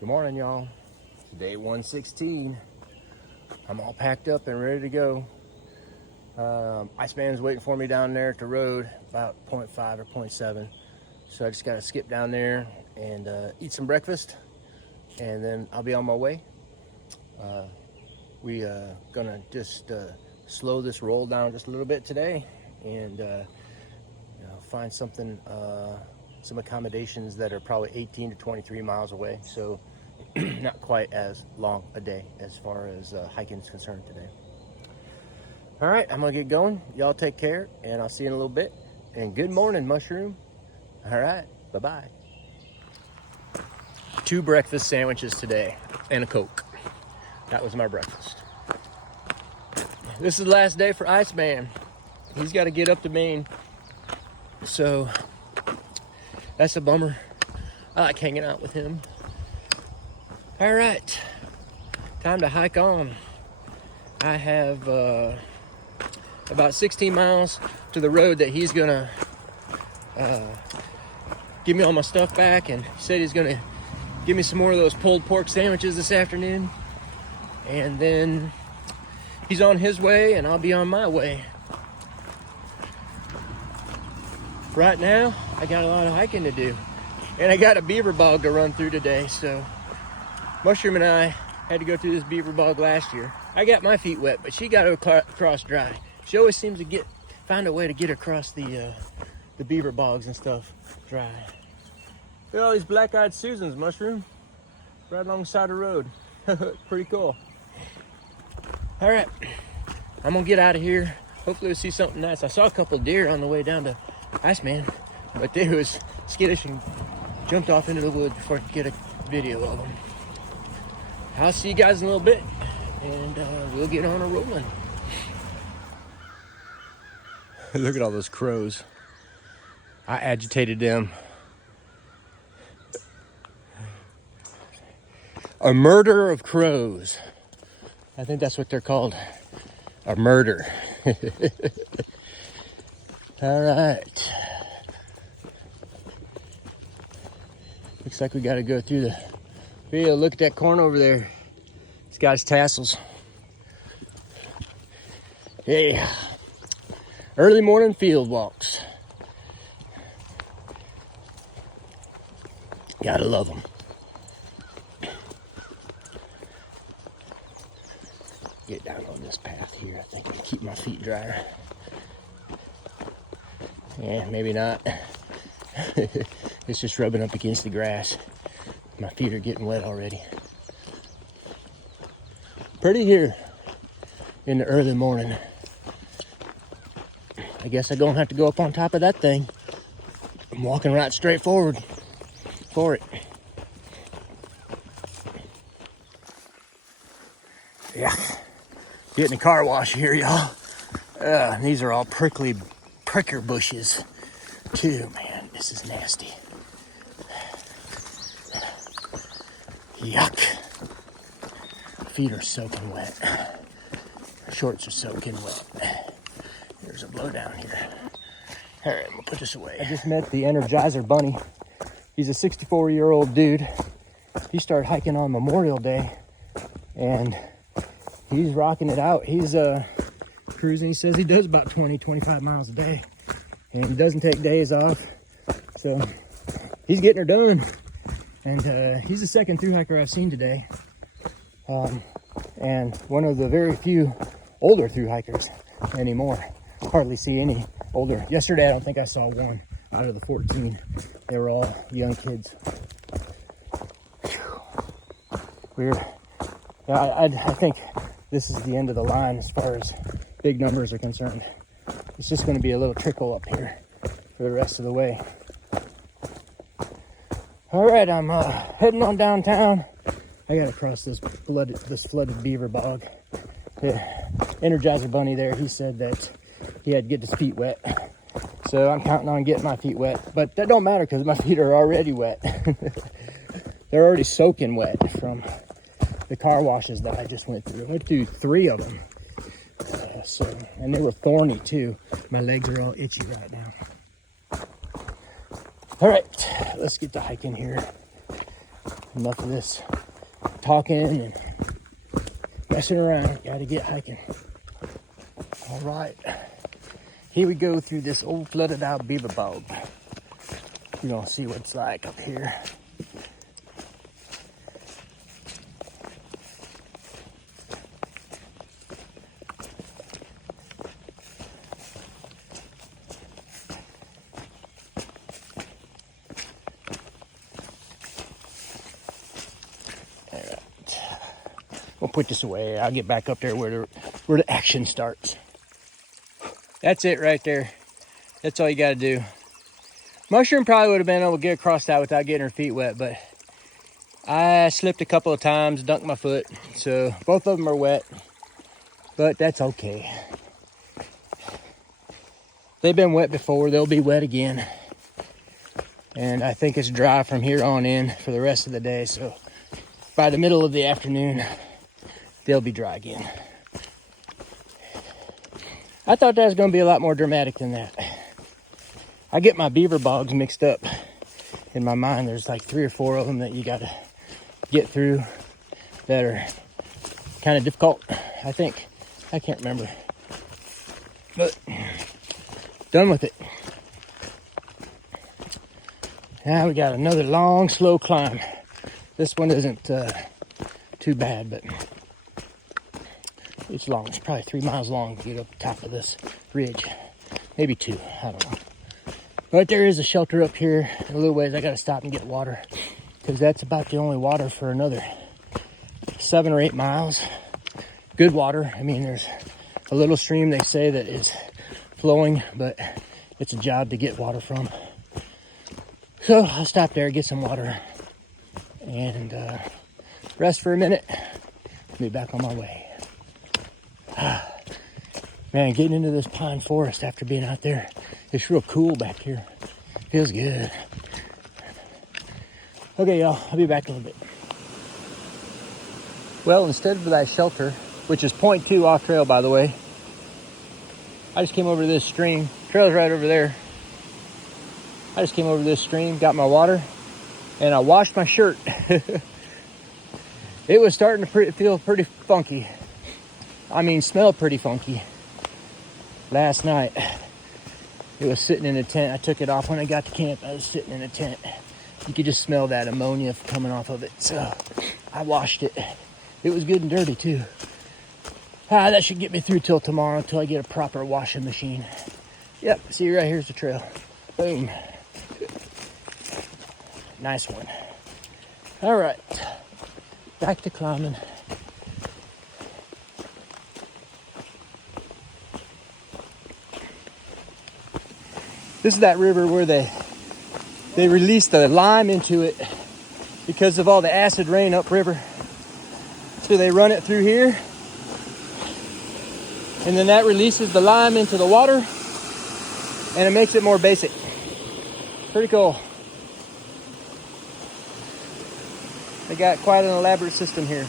Good morning, y'all. Day 116. I'm all packed up and ready to go. Iceman's waiting for me down there at the road, about 0.5 or 0.7. So I just got to skip down there and eat some breakfast, and then I'll be on my way. We gonna just slow this roll down just a little bit today, and find something, some accommodations that are probably 18 to 23 miles away. So not quite as long a day as far as hiking is concerned today. All right, I'm gonna get going. Y'all take care, and I'll see you in a little bit. And good morning, Mushroom. All right, bye-bye. 2 breakfast sandwiches today and a Coke. That was my breakfast. This is the last day for Iceman. He's got to get up to Maine. So that's a bummer. I like hanging out with him. All right, time to hike on. I have about 16 miles to the road that he's gonna give me all my stuff back, and he said he's gonna give me some more of those pulled pork sandwiches this afternoon. And then he's on his way and I'll be on my way. Right now, I got a lot of hiking to do, and I got a beaver bog to run through today. So Mushroom and I had to go through this beaver bog last year. I got my feet wet, but she got to cross dry. She always seems to find a way to get across the beaver bogs and stuff dry. Look at all these black-eyed Susans, Mushroom, right alongside the road. Pretty cool. All right, I'm gonna get out of here. Hopefully we'll see something nice. I saw a couple deer on the way down to Iceman, but they was skittish and jumped off into the woods before I could get a video of them. I'll see you guys in a little bit, and we'll get on a rolling. Look at all those crows. I agitated them. A murder of crows. I think that's what they're called. A murder. All right. Looks like we got to go through the field. Look at that corn over there. It's got its tassels. Yeah. Early morning field walks. Gotta love them. Get down on this path here. I think it'll keep my feet drier. Yeah, maybe not. It's just rubbing up against the grass. My feet are getting wet already. Pretty here in the early morning. I guess I'm gonna have to go up on top of that thing. I'm walking right straight forward for it. Yeah, getting a car wash here, y'all. These are all pricker bushes too, man. This is nasty. Yuck. Feet are soaking wet. Shorts are soaking wet. There's a blowdown here. All right, I'm gonna put this away. I just met the Energizer bunny. He's a 64-year-old dude. He started hiking on Memorial Day, and he's rocking it out. He's cruising. He says he does about 20-25 miles a day, and he doesn't take days off. So he's getting her done. And he's the second thru hiker I've seen today, and one of the very few older thru hikers anymore. Hardly see any older. Yesterday, I don't think I saw one out of the 14. They were all young kids. Weird. Yeah, I think this is the end of the line as far as big numbers are concerned. It's just going to be a little trickle up here for the rest of the way. All right, I'm heading on downtown. I gotta cross this flooded beaver bog. The Energizer bunny there, he said that he had to get his feet wet. So I'm counting on getting my feet wet, but that don't matter because my feet are already wet. They're already soaking wet from the car washes that I just went through. I went through 3 of them. And they were thorny too. My legs are all itchy right now. All right, let's get to hiking here. enough of this talking and messing around. Gotta get hiking. All right, here we go through this old flooded out beaver bog. You're gonna see what it's like up here. We'll put this away. I'll get back up there where the action starts. That's it right there. That's all you got to do. Mushroom probably would have been able to get across that without getting her feet wet, but I slipped a couple of times, dunked my foot, so both of them are wet, but that's okay. They've been wet before, they'll be wet again. And I think it's dry from here on in for the rest of the day, so by the middle of the afternoon, they'll be dry again. I thought that was going to be a lot more dramatic than that. I get my beaver bogs mixed up in my mind. There's like 3 or 4 of them that you got to get through that are kind of difficult, I think. I can't remember. But done with it. Now we got another long, slow climb. This one isn't too bad, but it's long. It's probably 3 miles long to get up the top of this ridge. Maybe 2, I don't know. But there is a shelter up here. A little ways I gotta stop and get water, because that's about the only water for another 7 or 8 miles. Good water. I mean, there's a little stream they say that is flowing, but it's a job to get water from. So I'll stop there, get some water, and rest for a minute. Be back on my way. Man, getting into this pine forest after being out there, it's real cool back here. Feels good. Okay, y'all, I'll be back in a little bit. Well, instead of that shelter, which is 0.2 off trail, by the way, I just came over to this stream. Trail's right over there. I just came over to this stream, got my water, and I washed my shirt. It was starting to feel pretty funky. I mean, smell pretty funky. Last night, it was sitting in a tent. I took it off when I got to camp. I was sitting in a tent. You could just smell that ammonia coming off of it. So I washed it. It was good and dirty too. That should get me through till tomorrow, until I get a proper washing machine. Yep, see right here's the trail. Boom. Nice one. All right, back to climbing. This is that river where they release the lime into it because of all the acid rain upriver. So they run it through here, and then that releases the lime into the water, and it makes it more basic. Pretty cool. They got quite an elaborate system here.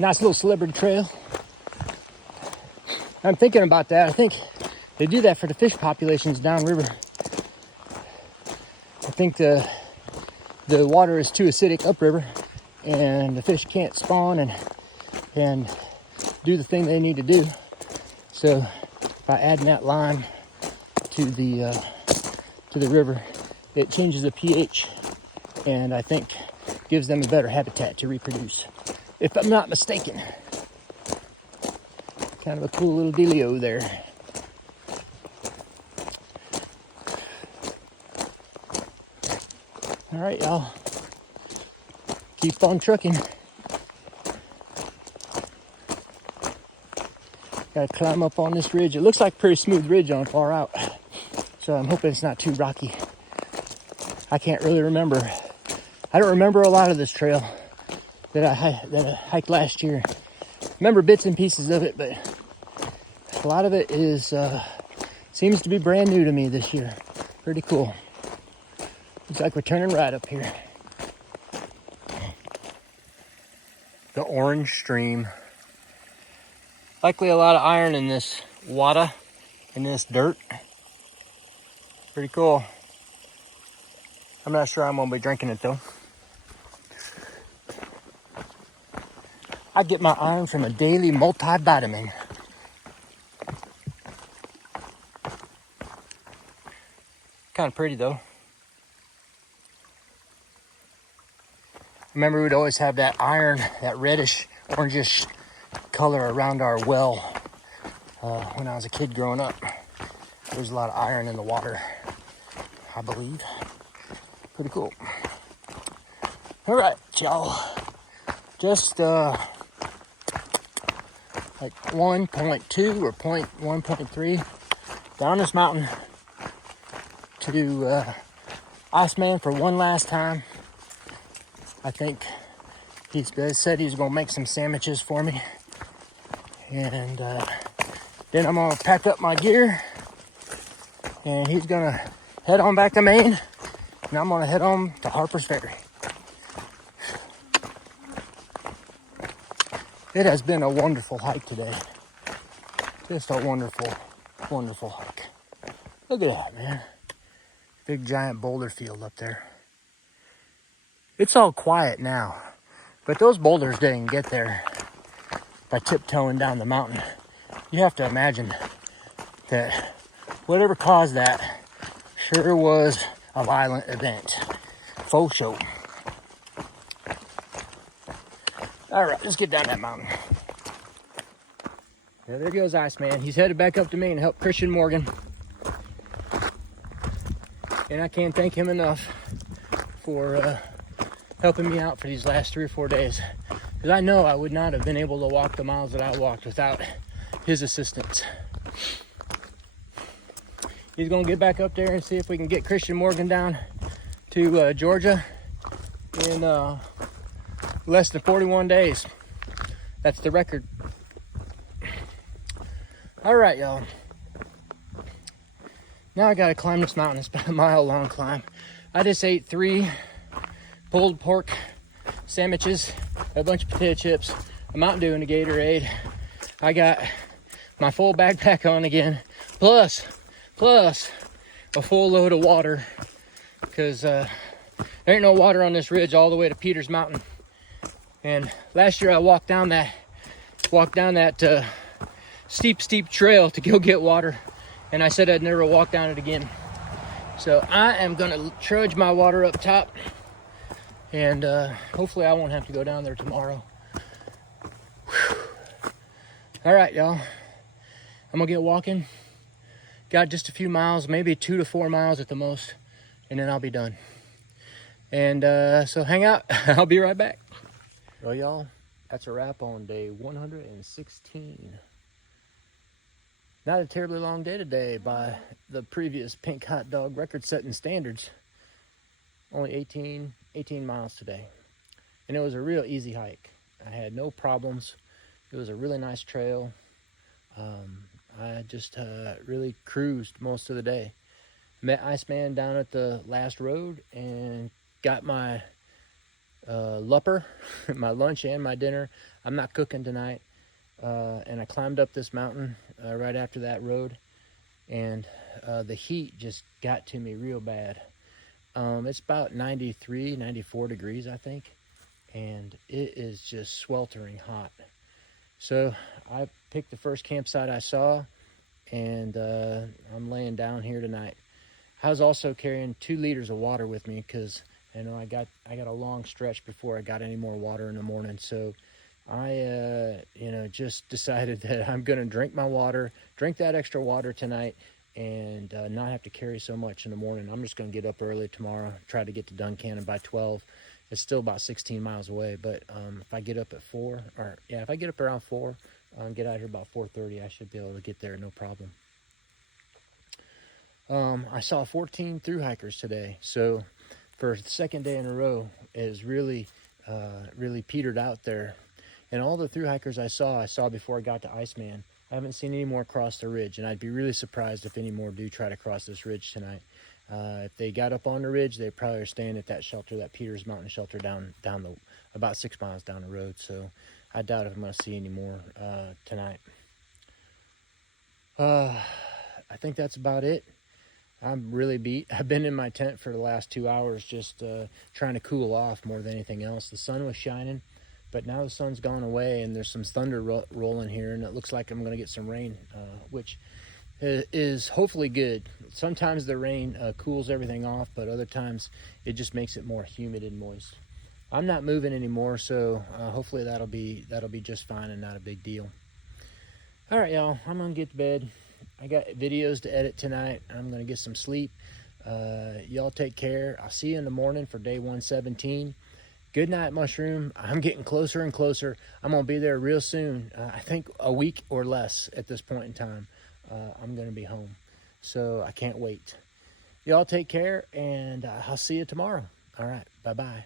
Nice little celebrity trail. I'm thinking about that. I think they do that for the fish populations downriver. I think the water is too acidic upriver, and the fish can't spawn and do the thing they need to do. So by adding that lime to the river, it changes the pH, and I think gives them a better habitat to reproduce, if I'm not mistaken. Kind of a cool little dealio there. All right, y'all. Keep on trucking. Gotta climb up on this ridge. It looks like a pretty smooth ridge on far out, so I'm hoping it's not too rocky. I can't really remember. I don't remember a lot of this trail that I hiked last year. Remember bits and pieces of it, but a lot of it is seems to be brand new to me this year. Pretty cool. Looks like we're turning right up here. The orange stream. Likely a lot of iron in this water, in this dirt. Pretty cool. I'm not sure I'm gonna be drinking it though. I get my iron from a daily multivitamin. Kind of pretty though. Remember, we'd always have that iron, that reddish, orangish color around our well when I was a kid growing up. There's a lot of iron in the water, I believe. Pretty cool. All right, y'all. Just like 1.2 or 1.3 down this mountain to Iceman for one last time. I think he said he's gonna make some sandwiches for me, and then I'm gonna pack up my gear, and he's gonna head on back to Maine, and I'm gonna head on to Harper's Ferry. It has been a wonderful hike today. Just a wonderful, wonderful hike. Look at that, man. Big giant boulder field up there. It's all quiet now, but those boulders didn't get there by tiptoeing down the mountain. You have to imagine that whatever caused that sure was a violent event. Faux show. All right, let's get down that mountain. Yeah, there goes Iceman. He's headed back up to Maine to help Christian Morgan. And I can't thank him enough for helping me out for these last 3 or 4 days. Because I know I would not have been able to walk the miles that I walked without his assistance. He's going to get back up there and see if we can get Christian Morgan down to Georgia in less than 41 days. That's the record. All right, y'all. Now I got to climb this mountain. It's about a mile-long climb. I just ate 3 pulled pork sandwiches, a bunch of potato chips, a Mountain Dew and a Gatorade. I got my full backpack on again, plus a full load of water, because there ain't no water on this ridge all the way to Peters Mountain. And last year I walked down that steep trail to go get water, and I said I'd never walk down it again. So I am gonna trudge my water up top, and hopefully I won't have to go down there tomorrow. Whew. All right, y'all. I'm gonna get walking. Got just a few miles, maybe 2 to 4 miles at the most, and then I'll be done. And so hang out. I'll be right back. Well, y'all, that's a wrap on day 116. Not a terribly long day today by the previous pink hot dog record-setting standards. Only 18 miles today. And it was a real easy hike. I had no problems. It was a really nice trail. I just really cruised most of the day. Met Iceman down at the last road and got my lupper, my lunch and my dinner. I'm not cooking tonight. And I climbed up this mountain right after that road. And the heat just got to me real bad. It's about 93, 94 degrees, I think. And it is just sweltering hot. So I picked the first campsite I saw, and I'm laying down here tonight. I was also carrying 2 liters of water with me because I know I got a long stretch before I got any more water in the morning. So I just decided that I'm gonna drink that extra water tonight, and not have to carry so much in the morning. I'm just gonna get up early tomorrow, try to get to Duncannon by 12. It's still about 16 miles away, but if I get up at 4, if I get up around 4, get out here about 4:30, I should be able to get there, no problem. I saw 14 through hikers today, so for the second day in a row, it is really petered out there. And all the through hikers I saw before I got to Iceman. I haven't seen any more cross the ridge, and I'd be really surprised if any more do try to cross this ridge tonight. If they got up on the ridge, they probably are staying at that shelter, that Peters Mountain shelter down about 6 miles down the road. So I doubt if I'm going to see any more tonight. I think that's about it. I'm really beat. I've been in my tent for the last 2 hours just trying to cool off more than anything else. The sun was shining, but now the sun's gone away and there's some thunder rolling here, and it looks like I'm going to get some rain, which is hopefully good. Sometimes the rain cools everything off, but other times it just makes it more humid and moist. I'm not moving anymore, so hopefully that'll be just fine and not a big deal. All right, y'all, I'm gonna get to bed. I got videos to edit tonight. I'm gonna get some sleep. Y'all take care. I'll see you in the morning for day 117. Good night, Mushroom. I'm getting closer and closer. I'm gonna be there real soon. I think a week or less at this point in time. I'm gonna be home, so I can't wait. Y'all take care, and I'll see you tomorrow. All right, bye-bye.